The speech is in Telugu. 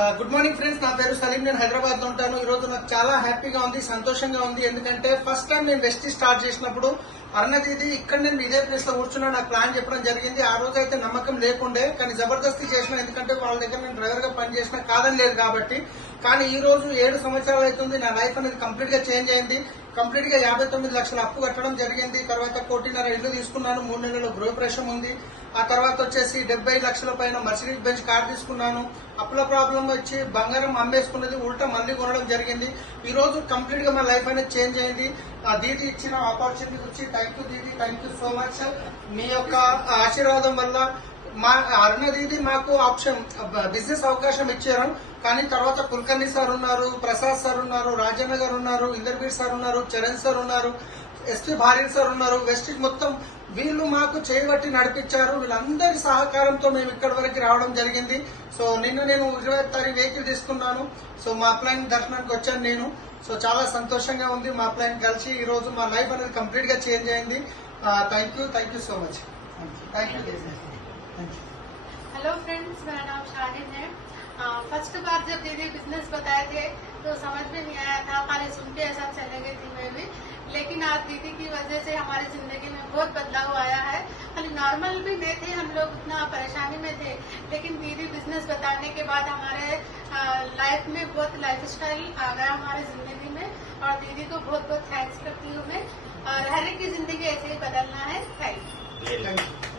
గుడ్ మార్నింగ్ ఫ్రెండ్స్, నా పేరు సలీం. నేను హైదరాబాద్ లో ఉంటాను. ఈ రోజు నాకు చాలా హ్యాపీగా ఉంది, సంతోషంగా ఉంది. ఎందుకంటే ఫస్ట్ టైం నేను వెస్టీ స్టార్ట్ చేసినప్పుడు అరుణదీది ఇక్కడ నేను ఇదే ప్లేస్ లో కూర్చున్నా నాకు ప్లాన్ చెప్పడం జరిగింది. ఆ రోజు అయితే నమ్మకం లేకుండే, కానీ జబర్దస్తి చేసిన. ఎందుకంటే వాళ్ళ దగ్గర నేను డ్రైవర్ గా పనిచేసిన కాదని లేదు కాబట్టి. కానీ ఈ రోజు 7 సంవత్సరాలు అవుతుంది. నా లైఫ్ అనేది కంప్లీట్ గా చేంజ్ అయింది. కంప్లీట్ గా 59 లక్షల అప్పు కట్టడం జరిగింది. తర్వాత 1.5 కోటి ఇల్లు తీసుకున్నాను. 3 నెలల గృహప్రవేశం ఉంది. ఆ తర్వాత వచ్చేసి 70 లక్షల పైన మర్సిడీస్ బెంచ్ కార్ తీసుకున్నాను. అప్పుల ప్రాబ్లం వచ్చి బంగారం అమ్మేసుకున్నది ఉల్టా మళ్ళీ కొనడం జరిగింది. ఈ రోజు కంప్లీట్ గా మా లైఫ్ అనేది చేంజ్ అయింది. దీది ఇచ్చిన ఆపర్చునిటీ వచ్చి థ్యాంక్ యూ దీది, థ్యాంక్ యూ సో మచ్. మీ యొక్క ఆశీర్వాదం వల్ల మా అరుణదీది మాకు ఆప్షన్ బిజినెస్ అవకాశం ఇచ్చారు. కానీ తర్వాత కుల్కర్ణి సార్ ఉన్నారు, ప్రసాద్ సార్ ఉన్నారు, రాజన్న గారు ఉన్నారు, ఇందర్బీర్ సార్ ఉన్నారు, చరణ్ సార్ ఉన్నారు, ఎస్పీ భార్య సార్ ఉన్నారు. వెస్టిజ్ మొత్తం వీళ్ళు మాకు చేయబట్టి నడిపించారు. వీళ్ళందరి సహకారంతో మేము ఇక్కడి వరకు రావడం జరిగింది. సో నిన్న నేను 25వ తారీఖు వెహికల్ తీసుకున్నాను. సో మా అప్లైన్ దర్శనానికి వచ్చాను నేను. సో చాలా సంతోషంగా ఉంది మా అప్లైన్ కలిసి. ఈ రోజు మా లైఫ్ అనేది కంప్లీట్ గా చేంజ్ అయింది. Thank you so much. Thank you. Hello friends, मेरा नाम शाहिद है। फर्स्ट बार जब दीदी बिजनेस बताए थे तो समझ में नहीं आया था, खाली सुन के ऐसा चले गई थी मैं भी। लेकिन आज दीदी की वजह से हमारी जिंदगी में बहुत बदलाव आया है। खाली नॉर्मल भी नहीं थे हम लोग, उतना परेशानी में थे, लेकिन दीदी बिजनेस बताने के बाद हमारे लाइफ में बहुत लाइफ स्टाइल आ गया हमारी जिंदगी में। और दीदी को बहुत बहुत थैंक्स करती हूँ मैं। और हर एक की जिंदगी ऐसे ही बदलना है। Thank you.